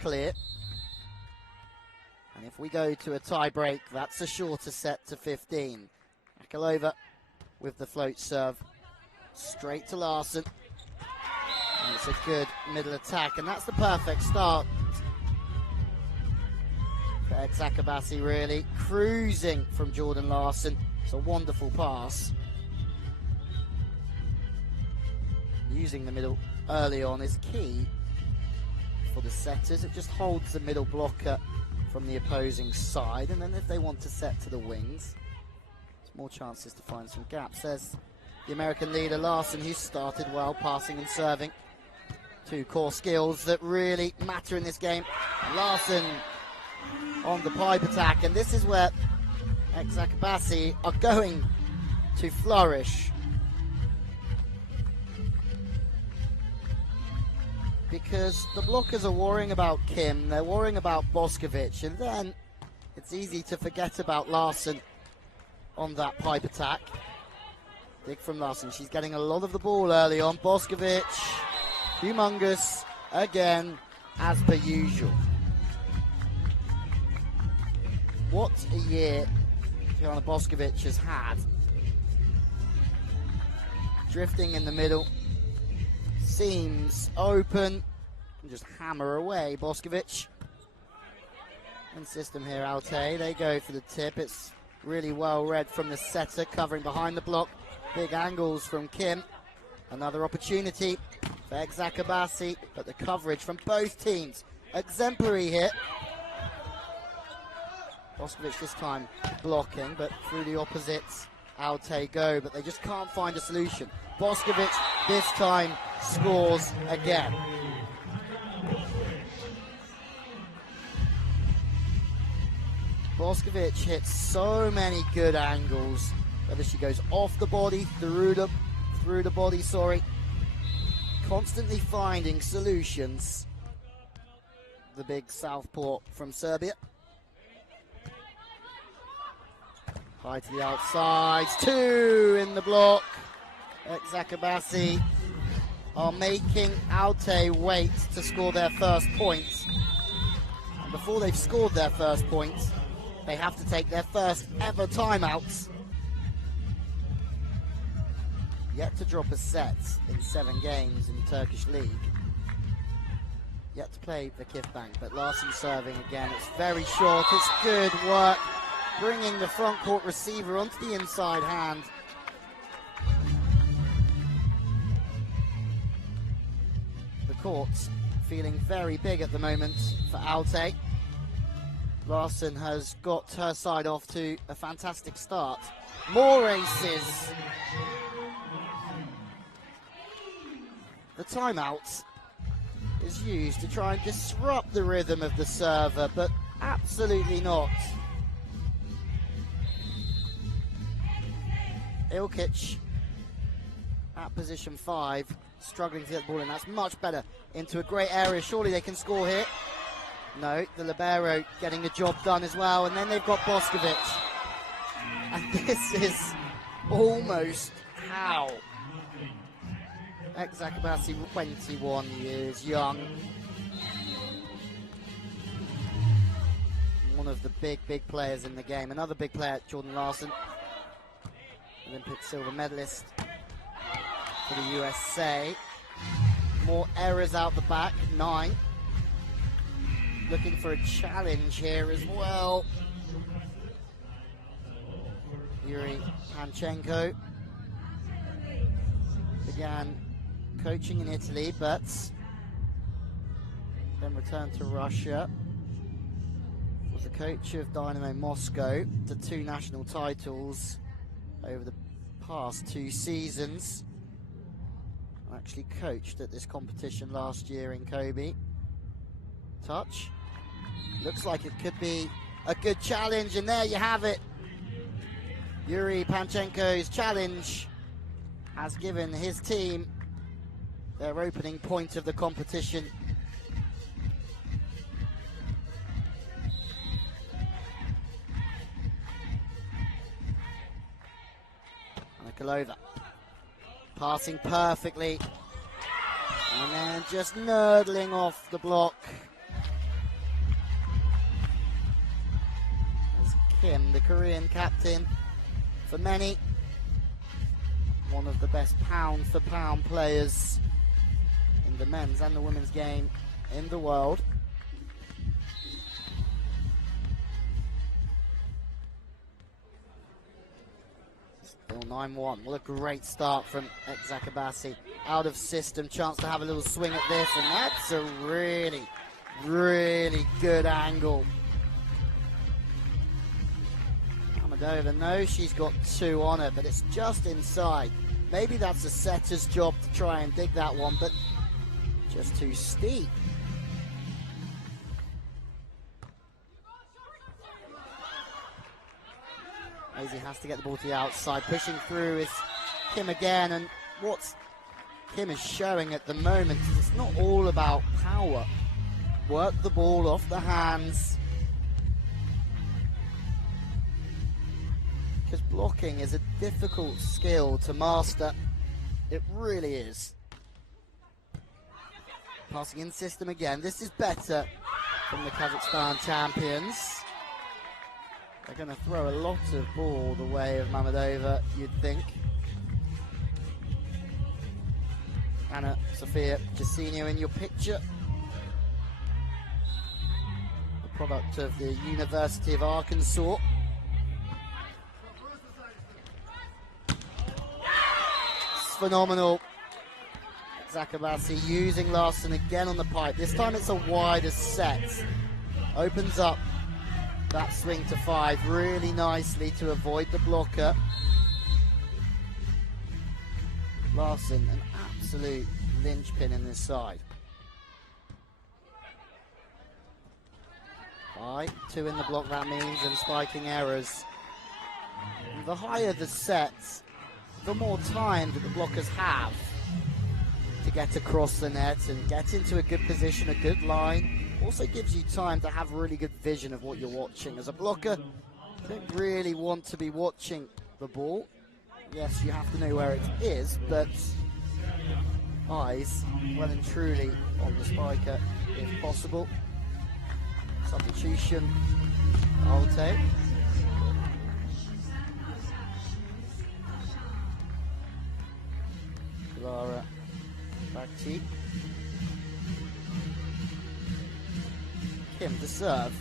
clear. And if we go to a tie break, that's a shorter set to 15. Akalova with the float serve. Straight to Larson. And it's a good middle attack, and that's the perfect start for Eczacibasi, really. Cruising from Jordan Larson. It's a wonderful pass. Using the middle early on is key for the setters. It just holds the middle blocker from the opposing side, and then if they want to set to the wings, there's more chances to find some gaps. There's the American leader Larson, who started well, passing and serving. Two core skills that really matter in this game. Larson on the pipe attack, and this is where Eczacibasi are going to flourish, because the blockers are worrying about Kim, they're worrying about Boskovic, and then it's easy to forget about Larson on that pipe attack. Dig from Larson, she's getting a lot of the ball early on. Boskovic, humongous, again, as per usual. What a year Joanna Boskovic has had. Drifting in the middle. Seams open. And just hammer away Boskovic. And system here, Altay. They go for the tip. It's really well read from the setter, covering behind the block. Big angles from Kim. Another opportunity for Eczacibasi, but the coverage from both teams exemplary here. Boskovic this time blocking, but through the opposites, Altay go, but they just can't find a solution. Boskovic this time scores again. Boskovic hits so many good angles, whether she goes off the body, through the body, constantly finding solutions. The big southpaw from Serbia. High to the outside, two in the block. Eczacibasi are making Altay wait to score their first points. And before they've scored their first points, they have to take their first ever timeouts. Yet to drop a set in 7 games in the Turkish league. Yet to play the Kifbank, but Larson serving again. It's very short, it's good work. Bringing the front court receiver onto the inside hand. The court's feeling very big at the moment for Altay. Larson has got her side off to a fantastic start. More aces. The timeout is used to try and disrupt the rhythm of the server, but absolutely not. Ilkic at position 5, struggling to get the ball in. That's much better into a great area. Surely they can score here. No, the libero getting the job done as well. And then they've got Boskovic. And this is almost how Eczacibasi, 21 years young. One of the big players in the game. Another big player, Jordan Larson. Olympic silver medalist for the USA. More errors out the back, 9. Looking for a challenge here as well. Yuri Panchenko began coaching in Italy, but then returned to Russia. Was the coach of Dynamo Moscow to 2 national titles over the past 2 seasons. I actually coached at this competition last year in Kobe. Touch. Looks like it could be a good challenge, and there you have it. Yuri Panchenko's challenge has given his team their opening point of the competition. Akalova passing perfectly, and then just nurdling off the block Kim, the Korean captain, for many, one of the best pound-for-pound players in the men's and the women's game in the world. Still 9-1. What a great start from Eczacibasi. Out of system, chance to have a little swing at this, and that's a really, really good angle. Amadova knows she's got 2 on her, but it's just inside. Maybe that's a setter's job to try and dig that one, but just too steep. Maisie has to get the ball to the outside. Pushing through is Kim again, and what Kim is showing at the moment is it's not all about power. Work the ball off the hands. Because blocking is a difficult skill to master. It really is. Passing in system again. This is better from the Kazakhstan champions. They're going to throw a lot of ball the way of Mammadova, you'd think. Anna Sofia Jacinho in your picture. The product of the University of Arkansas. It's phenomenal. Eczacibasi using Larson again on the pipe. This time it's a wider set. Opens up that swing to 5 really nicely to avoid the blocker. Larson, an absolute linchpin in this side. 5, 2 in the block that means, and spiking errors. The higher the set, the more time that the blockers have to get across the net and get into a good position, a good line. Also gives you time to have really good vision of what you're watching. As a blocker, you don't really want to be watching the ball. Yes, you have to know where it is, but eyes well and truly on the spiker if possible. Substitution, Altay. Lara Bakti. Kim to serve.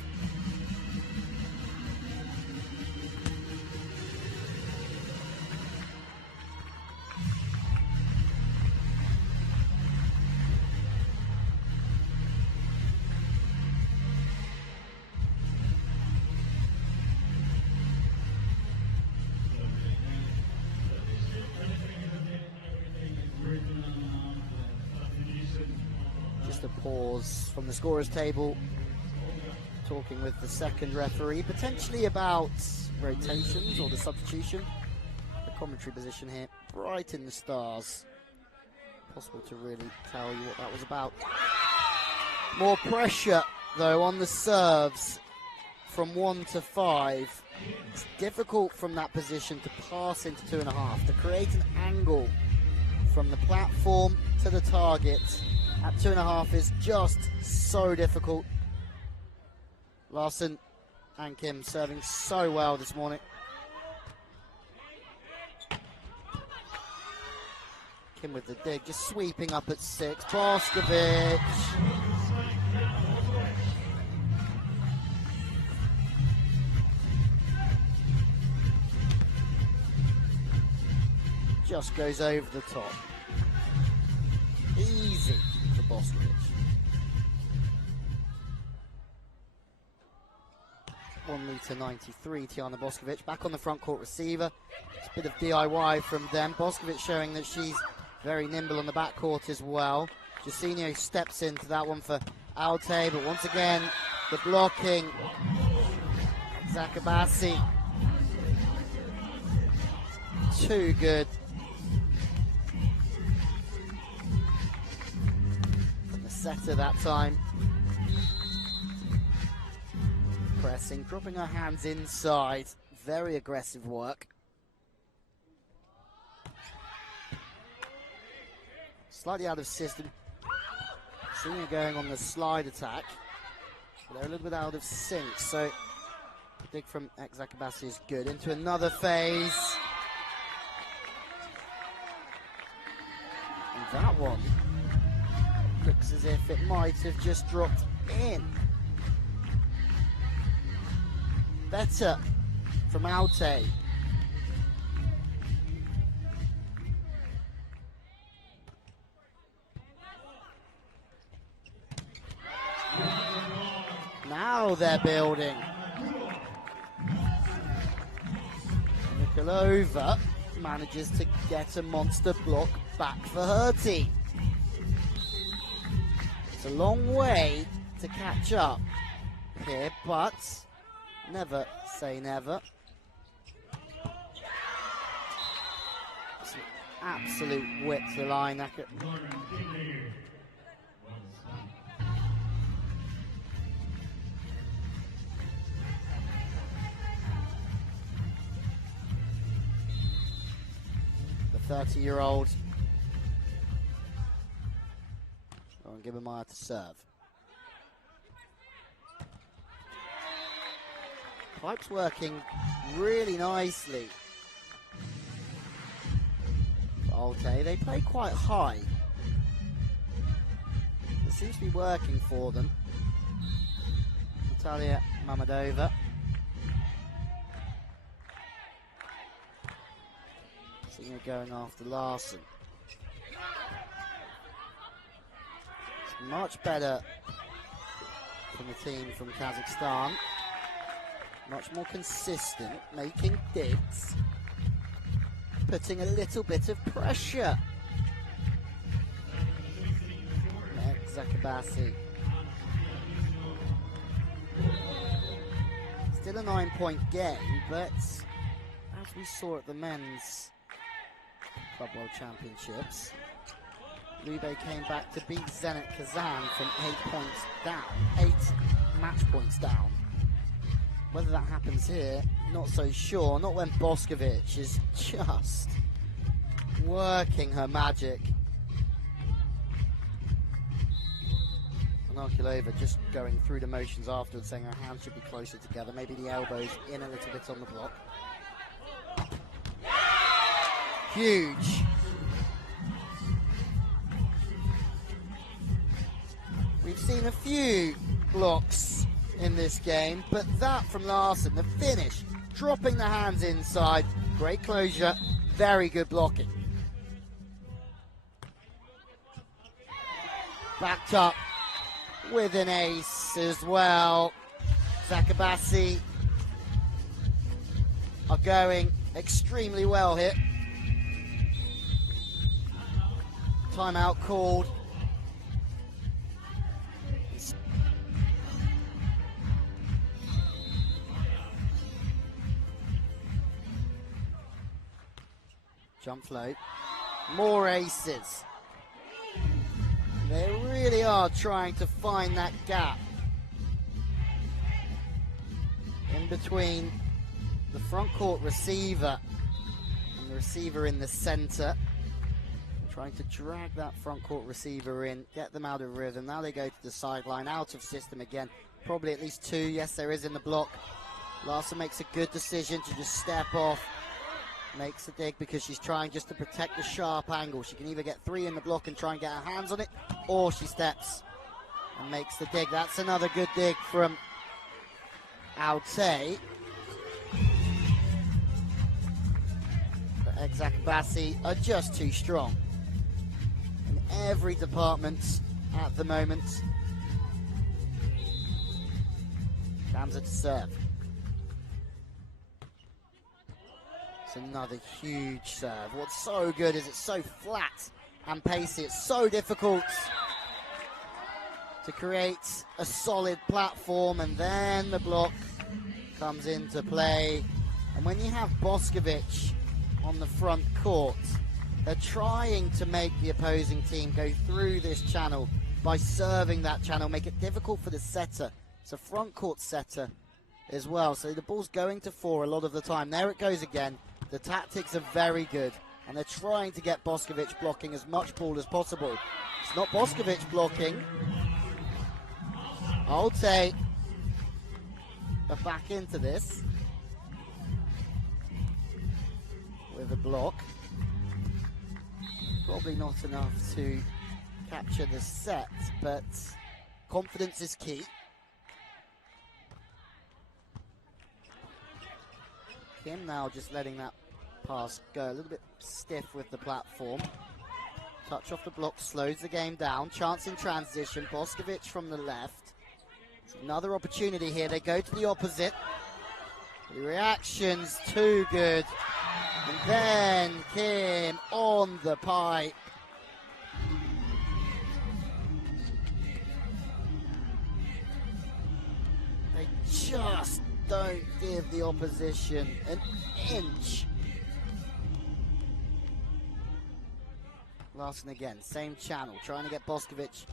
Just a pause from the scorer's table. Talking with the second referee, potentially about rotations or the substitution. The commentary position here, bright in the stars. Possible to really tell you what that was about. More pressure, though, on the serves from 1 to 5. It's difficult from that position to pass into 2.5, to create an angle from the platform to the target at 2.5 is just so difficult. Larson and Kim serving so well this morning. Kim with the dig, just sweeping up at 6. Boskovic. Just goes over the top. Easy for Boskovic. 1m93, Tiana Boskovic, back on the front court receiver. It's a bit of DIY from them. Boskovic showing that she's very nimble on the back court as well. Jacinho steps into that one for Altay, but once again, the blocking. Eczacibasi. Too good. And the setter that time. Pressing, dropping her hands inside. Very aggressive work. Slightly out of system. Seeing her going on the slide attack. But they're a little bit out of sync, so The dig from Eczacibasi is good. Into another phase. And that one looks as if it might have just dropped in. Better from Altay. Now they're building. Nikolova manages to get a monster block back for her team. It's a long way to catch up here, but never say never. It's an absolute whip to the line. The 30-year-old. And give him to serve. Pipe's working really nicely. For Altay, they play quite high. It seems to be working for them. Natalia Mamadova. Seeing her going after Larson. It's much better from the team from Kazakhstan. Much more consistent, making digs, putting a little bit of pressure. Eczacibasi. Still a 9-point game, but as we saw at the men's Club World Championships, Lube came back to beat Zenit Kazan from 8 points down, 8 match points down. Whether that happens here, not so sure. Not when Boskovic is just working her magic. And Arkulova just going through the motions afterwards, saying her hands should be closer together. Maybe the elbows in a little bit on the block. Huge. We've seen a few blocks in this game, but that from Larson, the finish, dropping the hands inside, great closure, very good blocking. Backed up with an ace as well. Eczacibasi are going extremely well here. Timeout called. Jump float. More aces. They really are trying to find that gap in between the front court receiver and the receiver in the center. Trying to drag that front court receiver in, get them out of rhythm. Now they go to the sideline, out of system again. Probably at least 2. Yes, there is in the block. Larson makes a good decision to just step off. Makes a dig because she's trying just to protect the sharp angle. She can either get 3 in the block and try and get her hands on it, or she steps and makes the dig. That's another good dig from Altay. But Eczacibasi are just too strong in every department at the moment. Kamsa to serve. It's another huge serve. What's so good is it's so flat and pacey. It's so difficult to create a solid platform, and then the block comes into play. And when you have Boskovic on the front court, they're trying to make the opposing team go through this channel by serving that channel, make it difficult for the setter. It's a front court setter as well, so the ball's going to 4 a lot of the time. There it goes again. The tactics are very good, and they're trying to get Boskovic blocking as much ball as possible. It's not Boskovic blocking. Altay back into this with a block. Probably not enough to capture the set, but confidence is key. Kim now just letting that pass go a little bit stiff with the platform. Touch off the block, slows the game down. Chance in transition, Boskovic from the left. It's another opportunity here, they go to the opposite. The reaction's too good. And then Kim on the pipe. They just don't give the opposition an inch. Larson again, same channel, trying to get Boskovic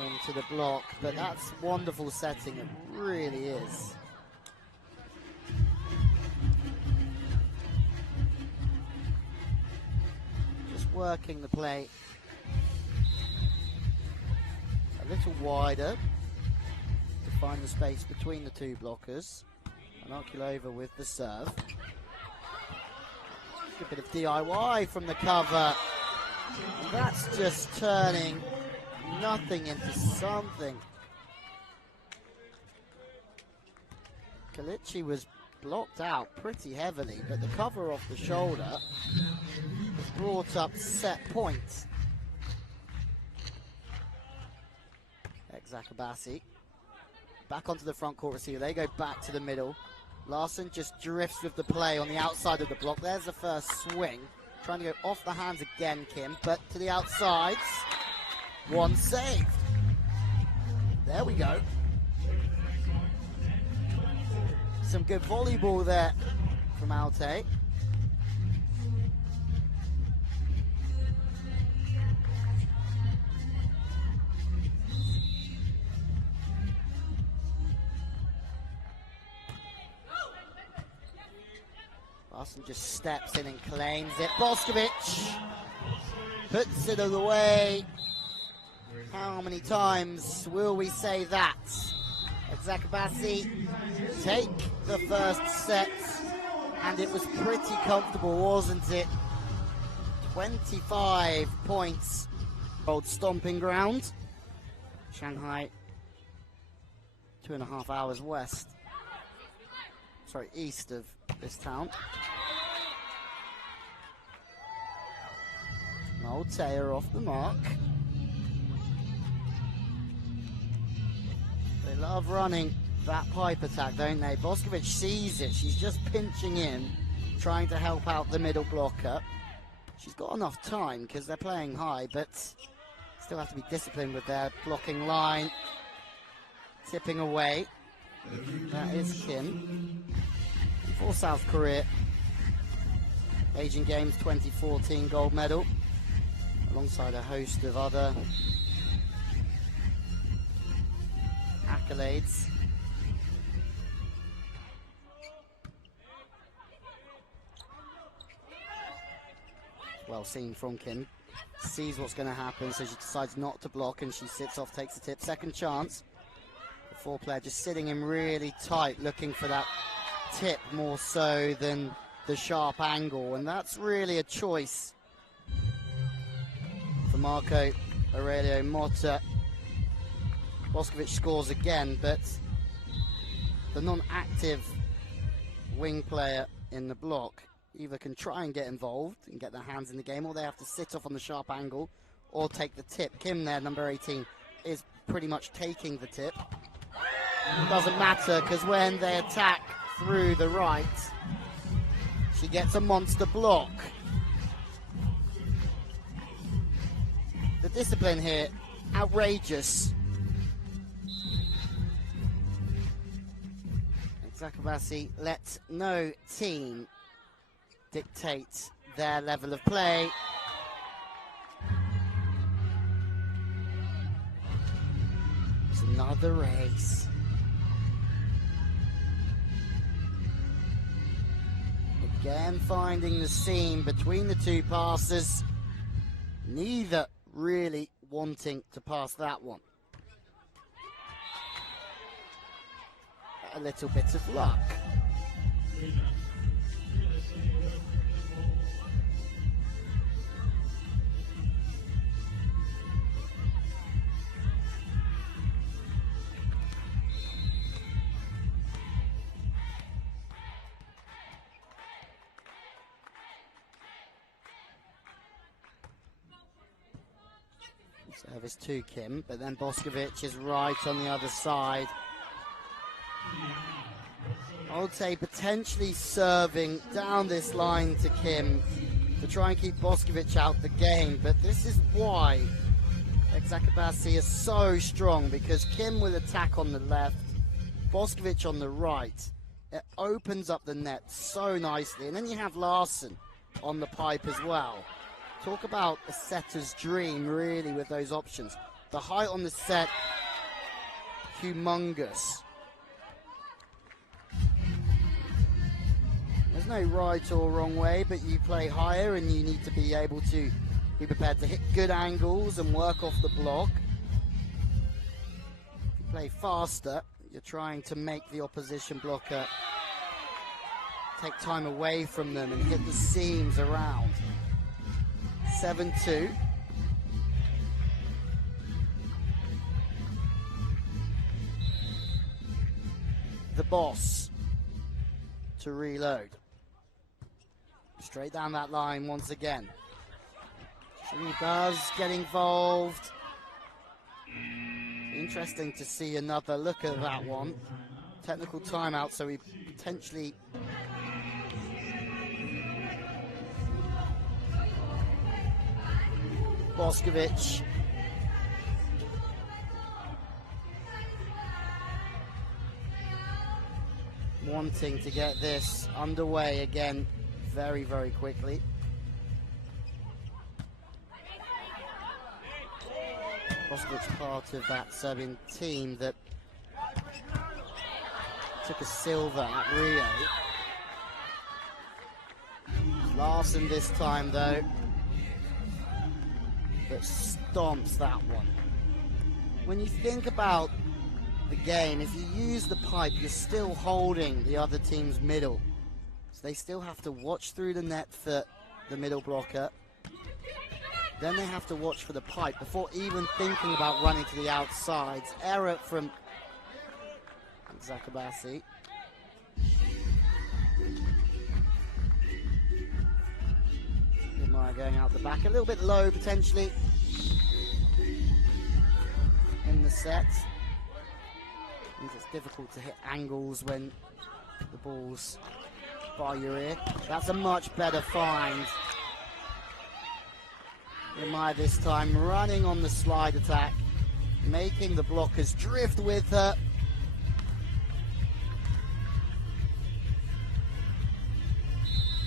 into the block, but that's wonderful setting, it really is. Just working the play a little wider to find the space between the two blockers. And Okulova with the serve. A bit of DIY from the cover. And that's just turning nothing into something. Kalichi was blocked out pretty heavily, but the cover off the shoulder has brought up set points. Eczacibasi back onto the front court receiver. They go back to the middle. Larson just drifts with the play on the outside of the block. There's the first swing. Trying to go off the hands again, Kim, but to the outsides. One saved. There we go. Some good volleyball there from Altay. Larson just steps in and claims it. Boskovic puts it away. How many times will we say that? Eczacibasi take the first set, and it was pretty comfortable, wasn't it? 25 points. Old stomping ground. Shanghai, 2.5 hours west. Sorry, east of this town. Altay are off the mark. They love running that pipe attack, don't they? Boskovic sees it. She's just pinching in, trying to help out the middle blocker. She's got enough time because they're playing high, but still have to be disciplined with their blocking line. Tipping away. That is Kim. For South Korea, Asian Games 2014 gold medal, alongside a host of other accolades. Well seen from Kim. Sees what's going to happen, so she decides not to block, and she sits off, takes the tip. Second chance. The four-player just sitting in really tight, looking for that tip more so than the sharp angle, and that's really a choice for Marco Aurelio Motta. Boskovic scores again, but the non-active wing player in the block either can try and get involved and get their hands in the game, or they have to sit off on the sharp angle or take the tip. Kim there, number 18, is pretty much taking the tip. It doesn't matter, because when they attack through the right, she gets a monster block. The discipline here, outrageous. Eczacibasi lets no team dictate their level of play. It's another race. Again, finding the seam between the two passes. Neither really wanting to pass that one. a little bit of luck. Service to Kim, but then Boskovic is right on the other side. Altay potentially serving down this line to Kim to try and keep Boskovic out the game, but this is why Eczacibasi is so strong, because Kim will attack on the left, Boskovic on the right. It opens up the net so nicely, and then you have Larsen on the pipe as well. Talk about a setter's dream, really, with those options. The height on the set, humongous. There's no right or wrong way, but you play higher and you need to be able to be prepared to hit good angles and work off the block. If you play faster, you're trying to make the opposition blocker take time away from them and hit the seams around. 7-2. The boss to reload. Straight down that line once again. She does get involved. Interesting to see another look at that one. Technical timeout, so we potentially... Boskovic. Wanting to get this underway again very, very quickly. Boskovic part of that Serbian team that took a silver at Rio. Larsen this time though, that stomps that one. When you think about the game, if you use the pipe, you're still holding the other team's middle. So they still have to watch through the net for the middle blocker. Then they have to watch for the pipe before even thinking about running to the outsides. Error from Eczacibasi. Going out the back, a little bit low potentially in the set. Means it's difficult to hit angles when the ball's by your ear. That's a much better find. Imai this time running on the slide attack, making the blockers drift with her.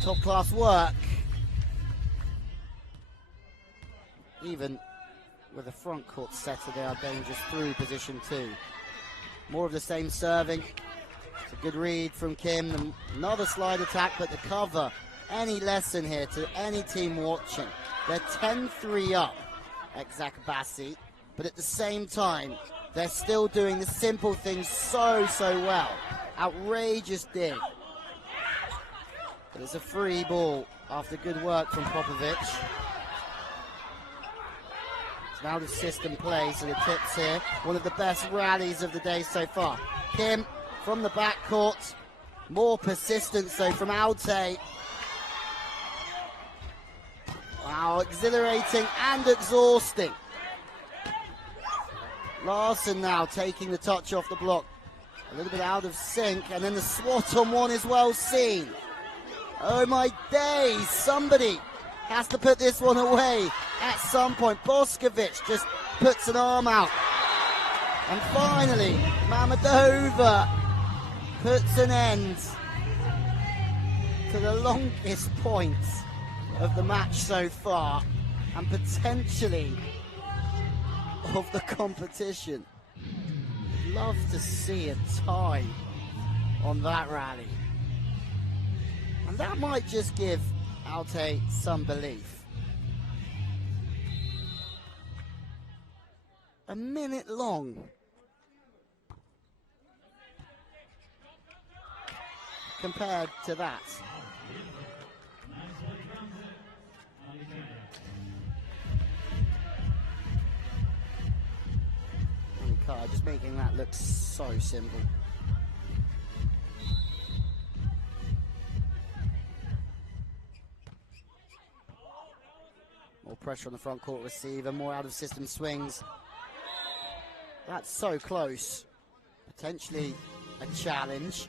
Top class work. Even with a front court setter, they are dangerous through position 2. More of the same serving. It's a good read from Kim. Another slide attack, but the cover. Any lesson here to any team watching. They're 10-3 up, Eczacibasi, but at the same time, they're still doing the simple things so well. Outrageous dig. But it's a free ball after good work from Popovic. Now the system plays, so the tips here. One of the best rallies of the day so far. Kim from the backcourt. More persistence though from Altay. Wow, exhilarating and exhausting. Larsen now taking the touch off the block. A little bit out of sync, and then the swat on one is well seen. Oh my days, somebody has to put this one away at some point. Boskovic just puts an arm out. And finally, Mammadova puts an end to the longest point of the match so far, and potentially of the competition. I'd love to see a tie on that rally. And that might just give Altay some belief. A minute long. compared to that. Just making that look so simple. More pressure on the front court receiver, more out of system swings. That's so close. Potentially a challenge.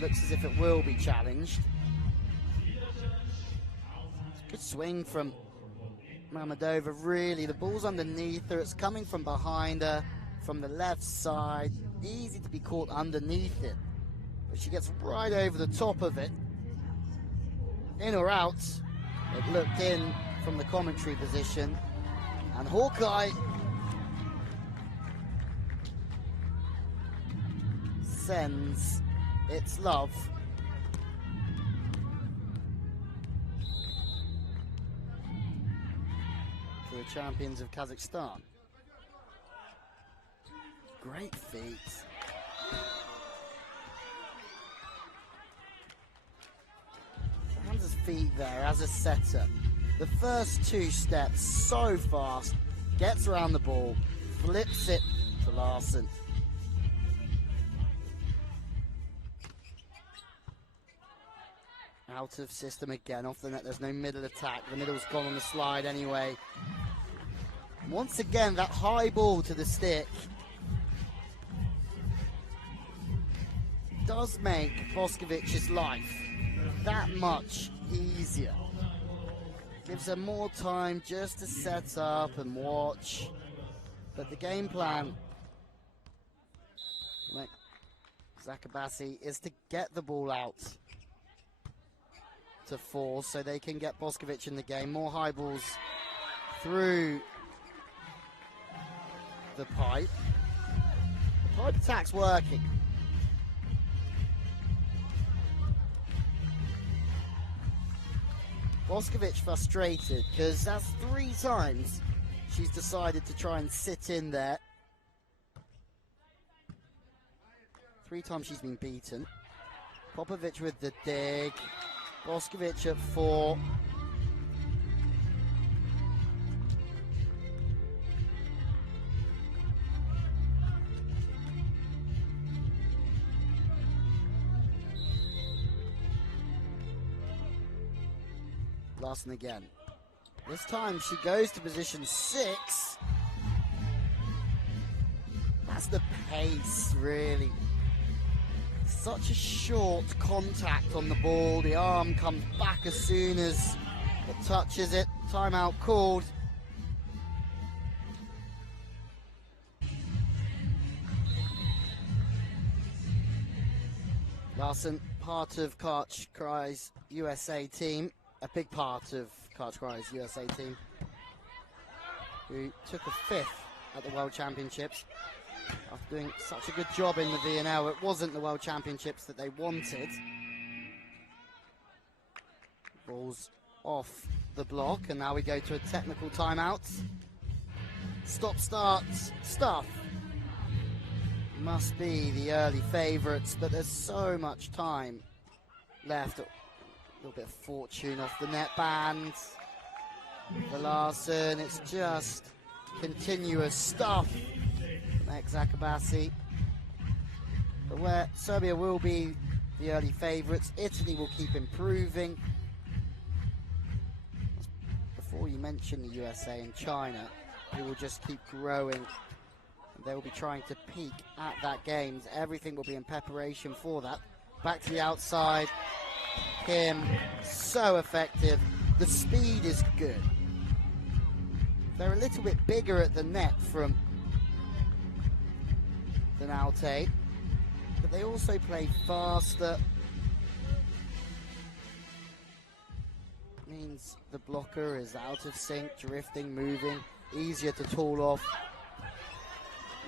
Looks as if it will be challenged. Good swing from Mammadova. Really, the ball's underneath her. It's coming from behind her, from the left side. Easy to be caught underneath it. But she gets right over the top of it. In or out? It looked in from the commentary position. And Hawkeye sends its love to the champions of Kazakhstan. Great feet. Hands' feet there as a setter. The first two steps so fast, gets around the ball, flips it to Larson. Out of system again, off the net, there's no middle attack. The middle's gone on the slide anyway. Once again, that high ball to the stick does make Boscovic's life that much easier. Gives her more time just to set up and watch. But the game plan, like Eczacibasi, is to get the ball out to force so they can get Boscovic in the game. More high balls through the pipe. The pipe attack's working. Boscovic frustrated because that's 3 times she's decided to try and sit in there. 3 times she's been beaten. Popovic with the dig. Boscovic at 4. Larson again. This time she goes to position 6. That's the pace, really. Such a short contact on the ball. The arm comes back as soon as it touches it. Timeout called. Larson, part of Karchkrai's USA team. A big part of Karchkrai's USA team, who took a 5th at the World Championships. After doing such a good job in the VNL, it wasn't the World Championships that they wanted. Ball's off the block, and now we go to a technical timeout. Stop-start stuff. Must be the early favourites, but there's so much time left. A little bit of fortune off the net band. For Larson, it's just continuous stuff. Eczacibasi, but where Serbia will be the early favourites, Italy will keep improving. Before you mention the USA and China, who will just keep growing. They will be trying to peak at that games. Everything will be in preparation for that. Back to the outside. Kim, so effective. The speed is good. They're a little bit bigger at the net than Altay, but they also play faster. Means the blocker is out of sync, drifting, moving, easier to tool off.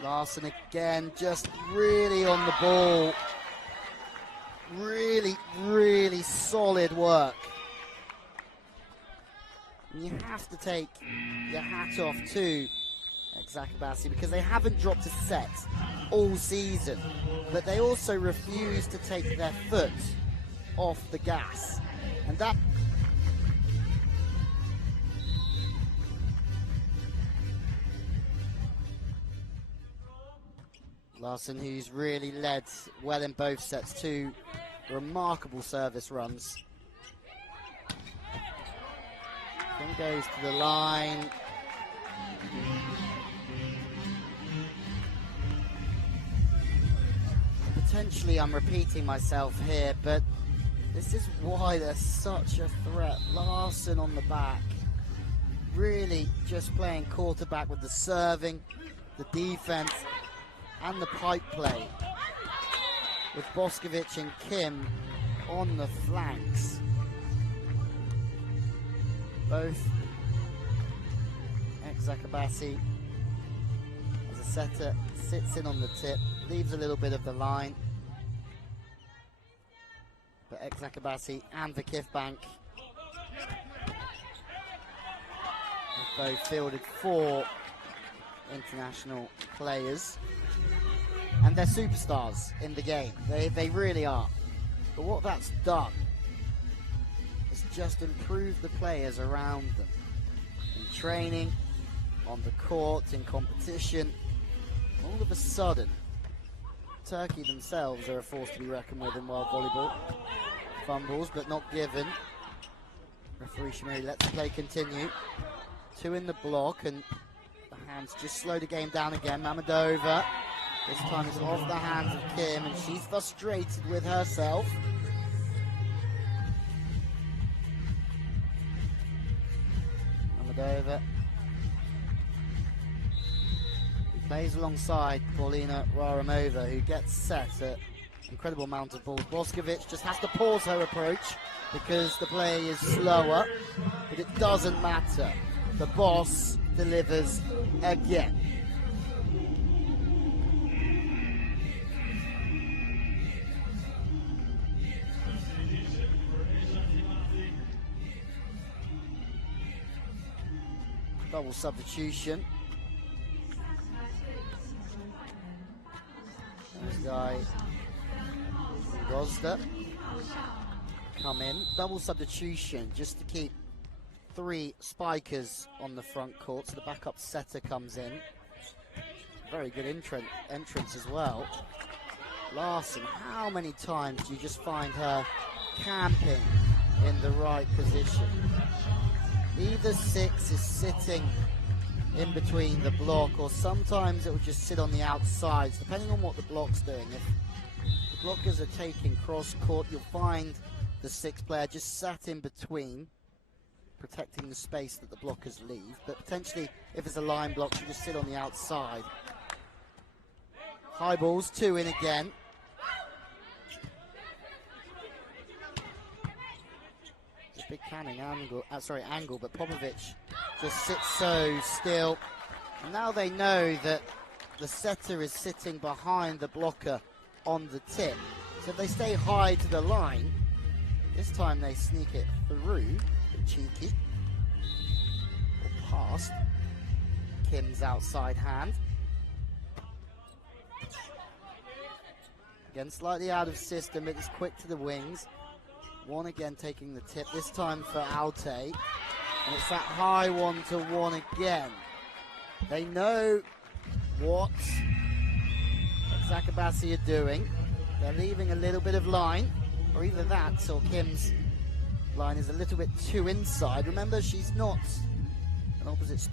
Larson again, just really on the ball. Really, really solid work. And you have to take your hat off to Eczacibasi because they haven't dropped a set all season, but they also refuse to take their foot off the gas. And that Larson, who's really led well in both sets, 2 remarkable service runs. Kim goes to the line. Potentially I'm repeating myself here, but this is why they're such a threat. Larson on the back, really just playing quarterback with the serving, the defense, and the pipe play, with Boskovic and Kim on the flanks. Both Eczacibasi, as a setter, sits in on the tip, leaves a little bit of the line, but Eczacibasi and the Kifbank have both fielded 4 international players, and they're superstars in the game. They really are. But what that's done is just improve the players around them in training, on the court, in competition. All of a sudden, Turkey themselves are a force to be reckoned with in world volleyball. Fumbles, but not given. Referee Shimiri lets play continue. 2 in the block, and the hands just slow the game down again. Mamadova, this time it's off the hands of Kim, and she's frustrated with herself. Mamadova, who plays alongside Paulina Raramova, who gets set at incredible amount of balls. Boskovic just has to pause her approach because the play is slower, but it doesn't matter. The boss delivers again. Double substitution. This guy, Rosda, come in. Double substitution just to keep 3 spikers on the front court, so the backup setter comes in. Very good entrance as well. Larson, how many times do you just find her camping in the right position? Either 6 is sitting in between the block, or sometimes it will just sit on the outsides, depending on what the block's doing. If the blockers are taking cross court, you'll find the 6th player just sat in between, protecting the space that the blockers leave. But potentially, if it's a line block, you just sit on the outside. High balls, 2 in again. It's a big canning angle, angle, but Popovic just sits so still. And now they know that the setter is sitting behind the blocker on the tip. So if they stay high to the line, this time they sneak it through. Cheeky, or past Kim's outside hand. Again, slightly out of system, but it's quick to the wings. 1 again taking the tip, this time for Altay. And it's that high 1-1 again. They know what Eczacibasi are doing. They're leaving a little bit of line, or either that or Kim's line is a little bit too inside. Remember, she's not an opposite. It's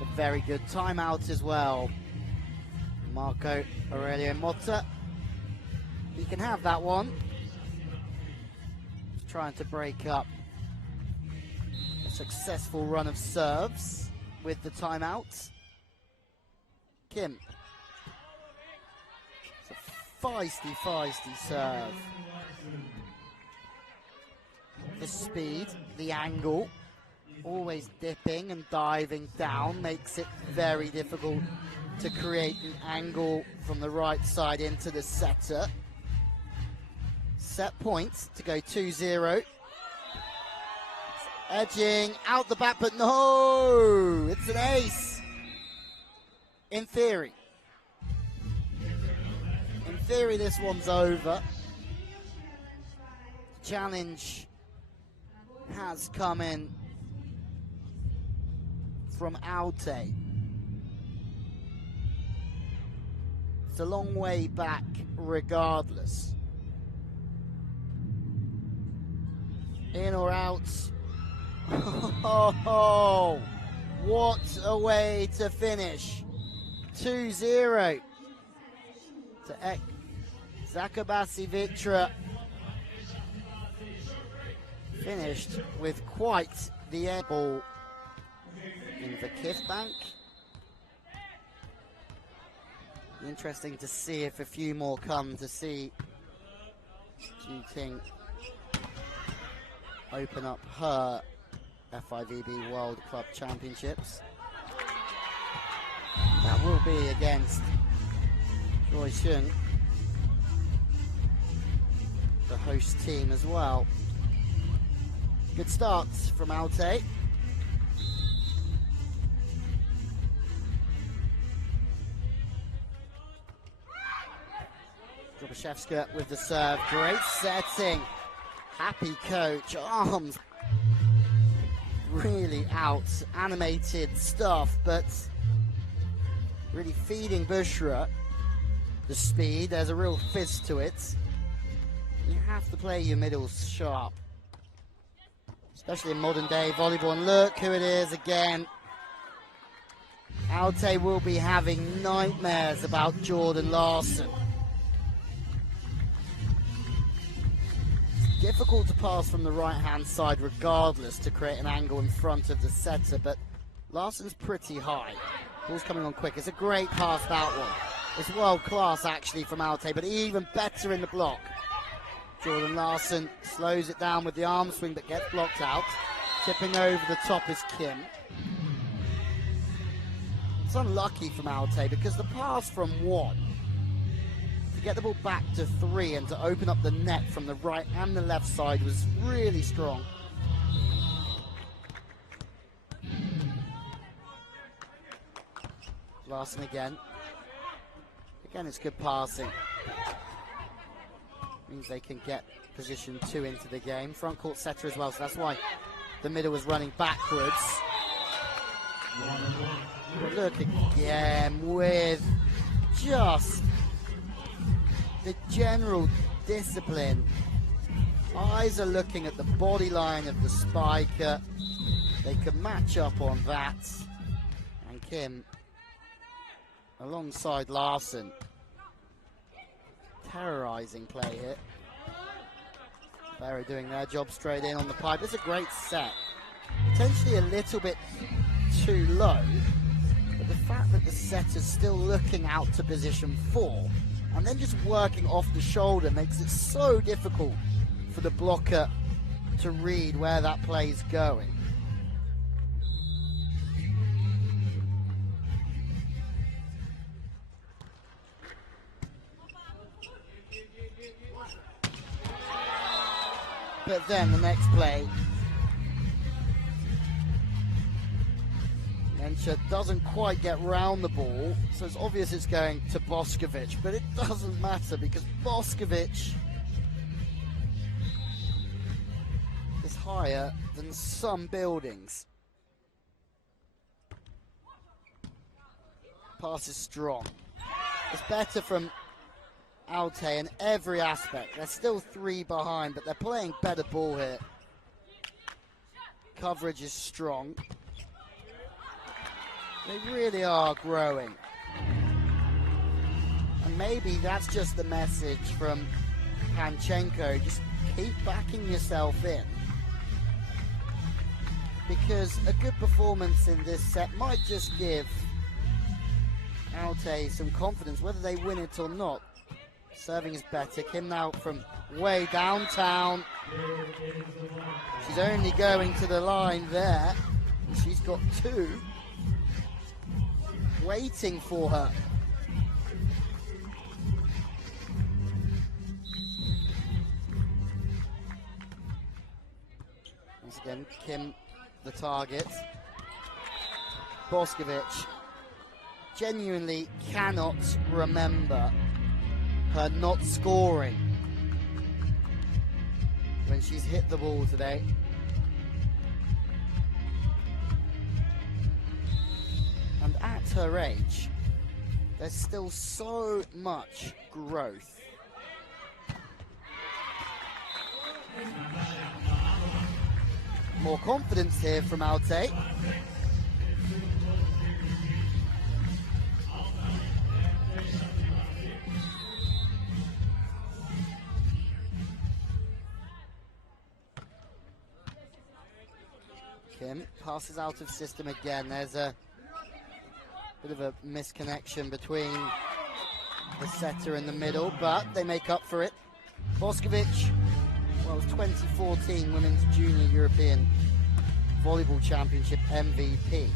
a very good timeout as well. Marco Aurelio Motta, he can have that one. He's trying to break up a successful run of serves with the timeouts. Kim. It's a feisty serve. The speed, the angle, always dipping and diving down makes it very difficult to create an angle from the right side into the setter. set point to go 2-0. Edging out the back, but no! It's an ace! In theory. In theory, this one's over. Challenge has come in from Altay. It's a long way back regardless. In or out? Oh, what a way to finish. 2-0 to Eczacibasi VitrA. Finished with quite the air ball in the KIF bank. Interesting to see if a few more come to see Ting open up her FIVB World Club Championships. That will be against Joy Shun, the host team as well. Good starts from Altay. Drobashevska with the serve. Great setting. Happy coach. Arms really out. Animated stuff, but really feeding Bushra the speed. There's a real fizz to it. You have to play your middles sharp, especially in modern day volleyball. And look who it is again. Altay will be having nightmares about Jordan Larson. It's difficult to pass from the right-hand side regardless to create an angle in front of the setter, but Larson's pretty high. Ball's coming on quick. It's a great pass, that one. It's world class actually from Altay, but even better in the block. Jordan Larson slows it down with the arm swing but gets blocked out. Tipping over the top is Kim. It's unlucky from Altay because the pass from 1 to get the ball back to 3 and to open up the net from the right and the left side was really strong. Larson again. Again, it's good passing. Means they can get position 2 into the game. Front court setter as well, so that's why the middle was running backwards. But look again with just the general discipline. Eyes are looking at the body line of the spiker. They can match up on that. And Kim, alongside Larson, terrorizing play here. Barrow doing their job straight in on the pipe. It's a great set. Potentially a little bit too low, but the fact that the setter's still looking out to position 4 and then just working off the shoulder makes it so difficult for the blocker to read where that play's going. But then the next play, Mencha doesn't quite get round the ball, so it's obvious it's going to Boskovic, but it doesn't matter because Boskovic is higher than some buildings. Pass is strong. It's better from Altay in every aspect. They're still 3 behind, but they're playing better ball here. Coverage is strong. They really are growing. And maybe that's just the message from Panchenko. Just keep backing yourself in. Because a good performance in this set might just give Altay some confidence, whether they win it or not. Serving is better. Kim now from way downtown. She's only going to the line there. She's got 2 waiting for her. Once again, Kim the target. Boskovic genuinely cannot remember her not scoring when she's hit the ball today. And at her age, there's still so much growth. More confidence here from Altay. Kim passes out of system again. There's a bit of a misconnection between the setter and the middle, but they make up for it. Boskovic, well, it was 2014 Women's Junior European Volleyball Championship MVP,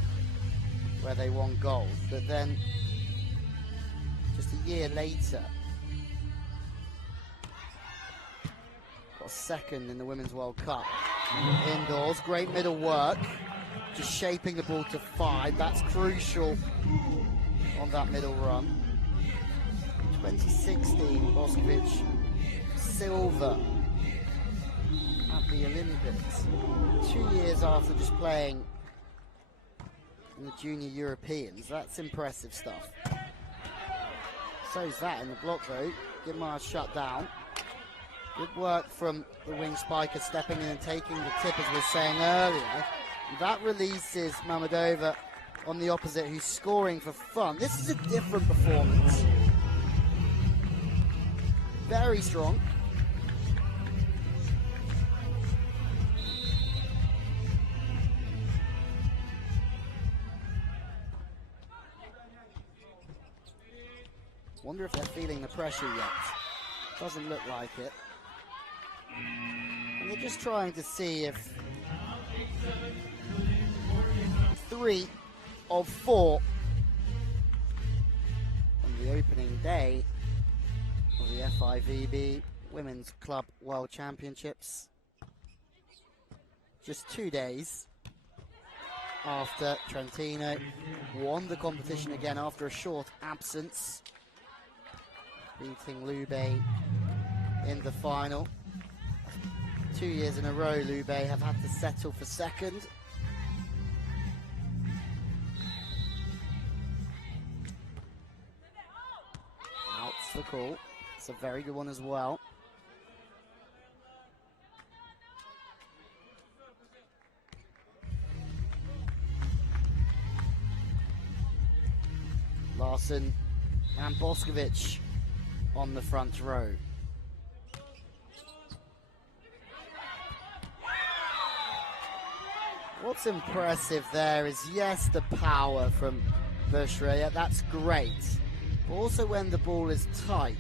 where they won gold. But then, just a year later, got second in the Women's World Cup. Indoors, great middle work, just shaping the ball to 5. That's crucial on that middle run. 2016, Boskovic, silver at the Olympics. 2 years after just playing in the Junior Europeans. That's impressive stuff. So's that in the block though. Gimar shut down. Good work from the wing spiker, stepping in and taking the tip, as we were saying earlier. That releases Mammadova on the opposite, who's scoring for fun. This is a different performance. Very strong. Wonder if they're feeling the pressure yet. Doesn't look like it. And they're just trying to see if 3 of 4 on the opening day of the FIVB Women's Club World Championships. Just 2 days after Trentino won the competition again after a short absence, beating Lube in the final. 2 years in a row, Lube have had to settle for second. Out's the call. It's a very good one as well. Larson and Boskovic on the front row. What's impressive there is, yes, the power from VitrA, that's great. But also when the ball is tight,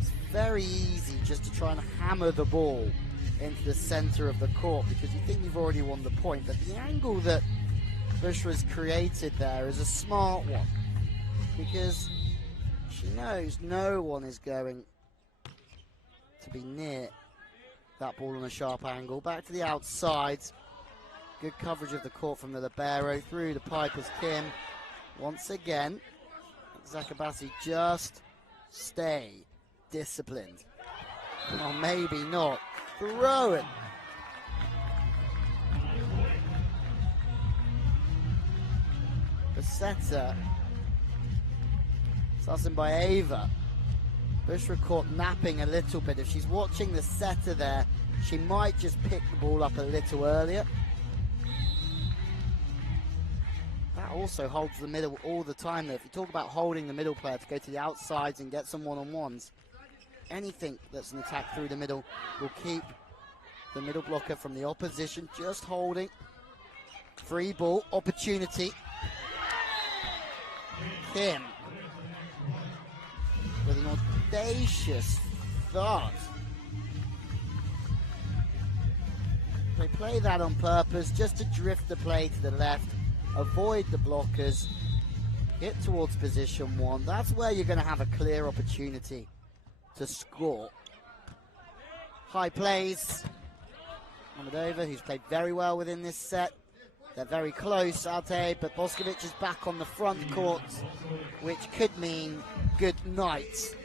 it's very easy just to try and hammer the ball into the center of the court because you think you've already won the point. But the angle that VitrA's created there is a smart one because she knows no one is going to be near that ball on a sharp angle. Back to the outside. Good coverage of the court from the libero through to Piper's Kim. Once again, Eczacibasi, just stay disciplined. Or maybe not. Throw it. The setter. Starts in by Ava. VitrA caught napping a little bit. If she's watching the setter there, she might just pick the ball up a little earlier. That also holds the middle all the time though. If you talk about holding the middle player to go to the outsides and get some one-on-ones, anything that's an attack through the middle will keep the middle blocker from the opposition just holding. Free ball, opportunity. Kim with an audacious start. They play that on purpose just to drift the play to the left, avoid the blockers, get towards position 1. That's where you're going to have a clear opportunity to score. High plays, Mamedova, who's played very well within this set. They're very close, Altay, but Boskovic is back on the front court, which could mean good night.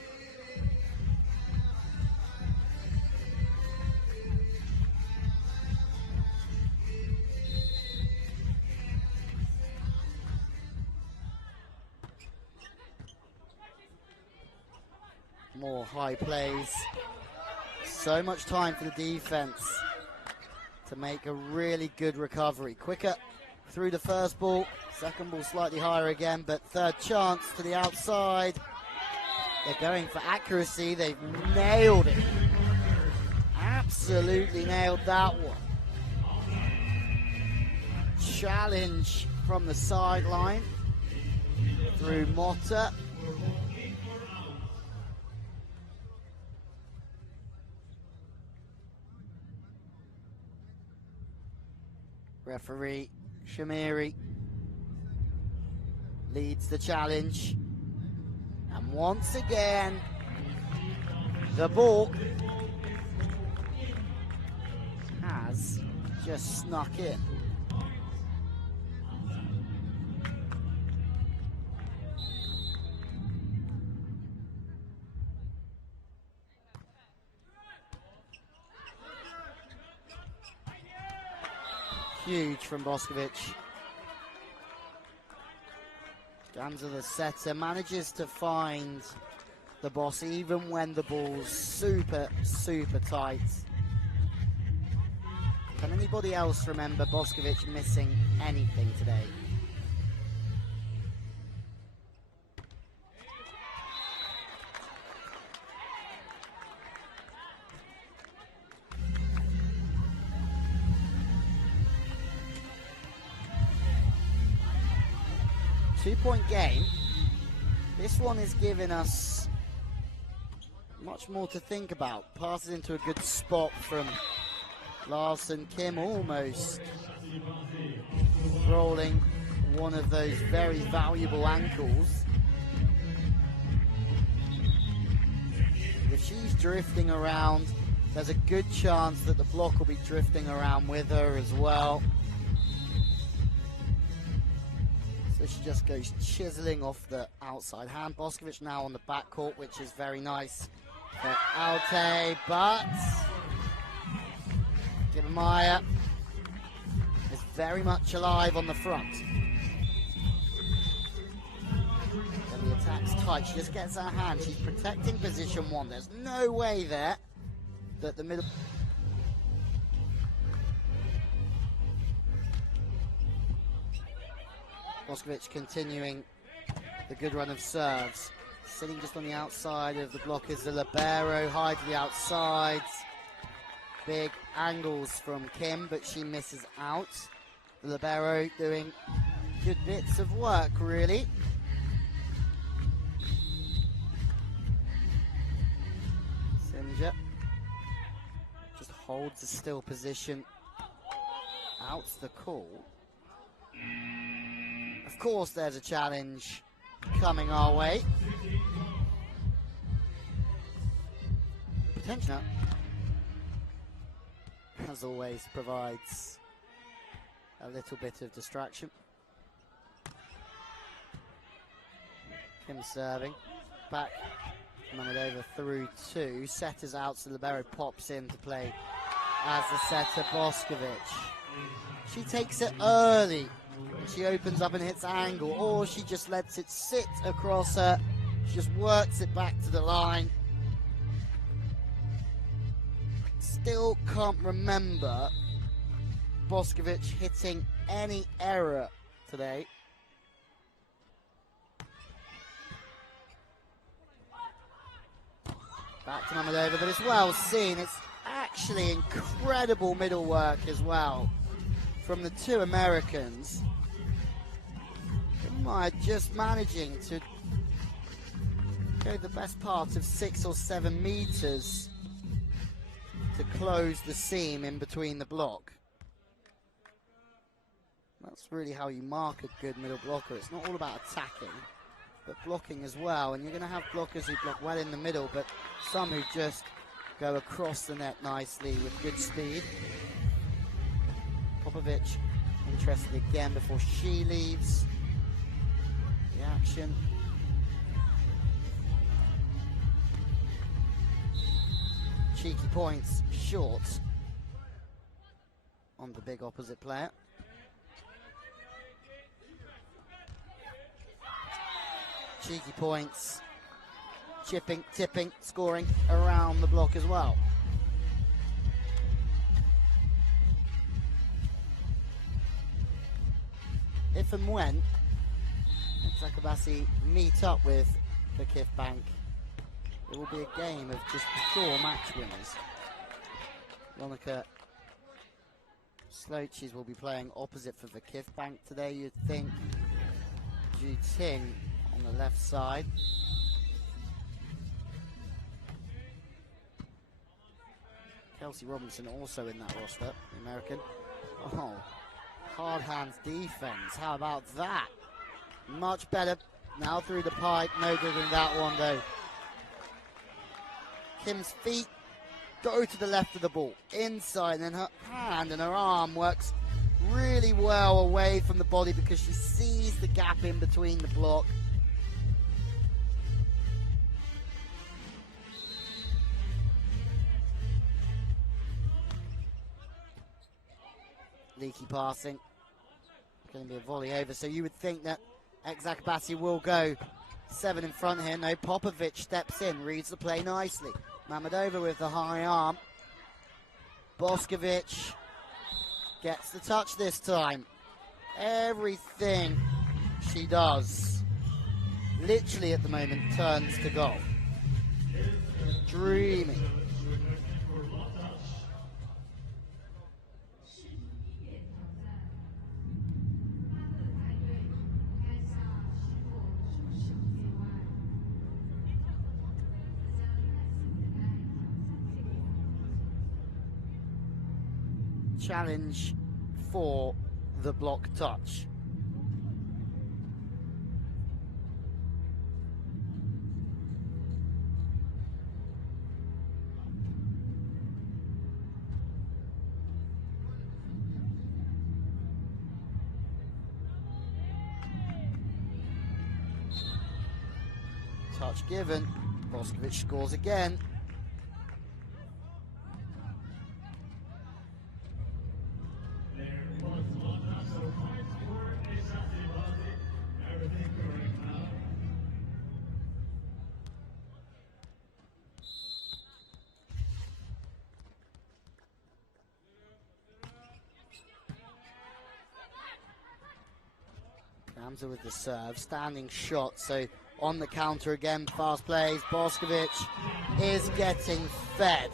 More high plays. So much time for the defense to make a really good recovery. Quicker through the first ball, second ball slightly higher again, but third chance to the outside. They're going for accuracy. They've nailed it. Absolutely nailed that one. Challenge from the sideline through Motta. Referee Shamiri leads the challenge. And once again, the ball has just snuck in. Huge from Boskovic. Ganza, the setter, manages to find the boss even when the ball's super, super tight. Can anybody else remember Boskovic missing anything today? Two-point game. This one is giving us much more to think about. Passes into a good spot from Larson. Kim almost rolling one of those very valuable ankles. If she's drifting around, there's a good chance that the block will be drifting around with her as well. So she just goes chiseling off the outside hand. Boskovic now on the backcourt, which is very nice for Altay, but Gibamaya is very much alive on the front. And the attack's tight. She just gets her hand. She's protecting position one. There's no way there that the middle... Boskovic continuing the good run of serves. Sitting just on the outside of the block is the libero, high to the outside. Big angles from Kim, but she misses out. The libero doing good bits of work, really. Simja just holds a still position. Out's the call. Of course, there's a challenge coming our way. Potential, as always, provides a little bit of distraction. Kim serving. Back. Mamedova through two. Setter's out, so libero pops in to play as the setter, Boskovic. She takes it early. She opens up and hits angle, or she just lets it sit across her. She just works it back to the line. Still can't remember Boskovic hitting any error today. Back to Mamedova, but it's well seen. It's actually incredible middle work as well from the two Americans. Just managing to go the best part of 6 or 7 meters to close the seam in between the block. That's really how you mark a good middle blocker. It's not all about attacking, but blocking as well. And you're going to have blockers who block well in the middle, but some who just go across the net nicely with good speed. Boscovich interested again before she leaves the action. Cheeky points short on the big opposite player. Cheeky points, chipping, tipping, scoring around the block as well. If and when Eczacibasi meet up with the KIF Bank, it will be a game of just pure match winners. Monica Sloaches will be playing opposite for the KIF Bank today, you'd think. Ju Ting on the left side. Kelsey Robinson also in that roster, the American. Oh, hard hands defense, how about that? Much better now through the pipe, no good in that one though. Kim's feet go to the left of the ball, inside, and her hand and her arm works really well away from the body because she sees the gap in between the block. Leaky passing, going to be a volley over, so you would think that Eczacibasi will go 7 in front here. No, Popovic steps in, reads the play nicely. Mamedova with the high arm. Boscovich gets the touch this time. Everything she does, literally at the moment, turns to goal. Dreaming. Challenge for the block touch. Touch given. Boscovich scores again. Gamza with the serve, standing shot, so on the counter again, fast plays. Boscovich is getting fed.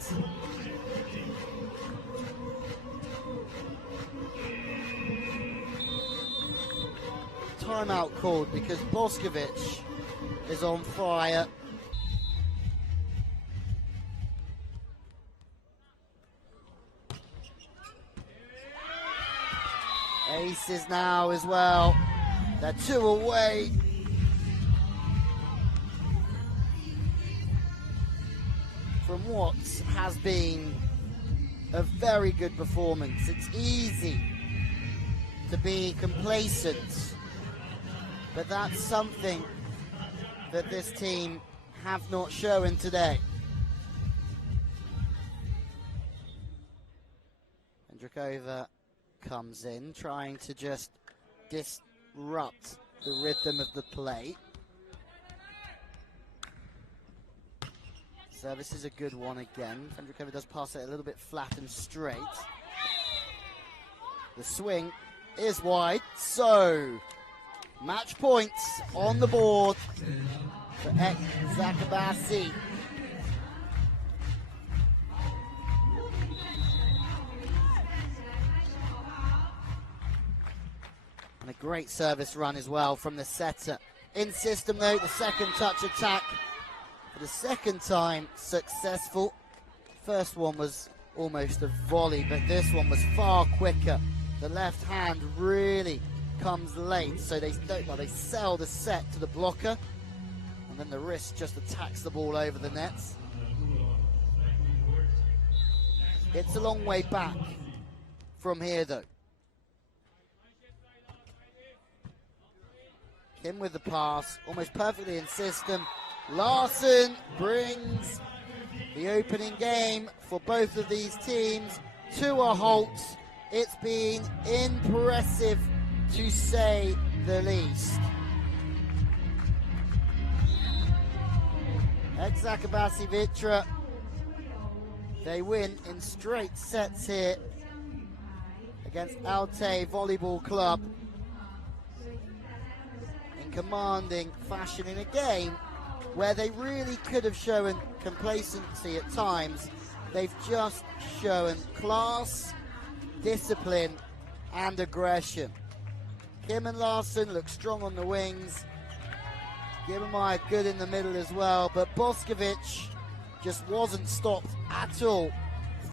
Timeout called because Boscovich is on fire. Aces now as well. They're 2 away. From what has been a very good performance. It's easy to be complacent, but that's something that this team have not shown today. And Drakova comes in, trying to just disrupt the rhythm of the play. Service is a good one again. Fendrikova does pass it a little bit flat and straight. The swing is wide, so match points on the board for Eczacibasi. And a great service run as well from the setter. In system though, the second touch attack for the second time successful. First one was almost a volley, but this one was far quicker. The left hand really comes late, so they sell the set to the blocker, and then the wrist just attacks the ball over the nets. It's a long way back from here though. Kim with the pass, almost perfectly in system. Larson brings the opening game for both of these teams to a halt. It's been impressive, to say the least. Eczacibasi VitrA, they win in straight sets here against Altay Volleyball Club in commanding fashion in a game where they really could have shown complacency at times. They've just shown class, discipline and aggression. Kim and Larson look strong on the wings. Gibbermeyer good in the middle as well, but Boskovic just wasn't stopped at all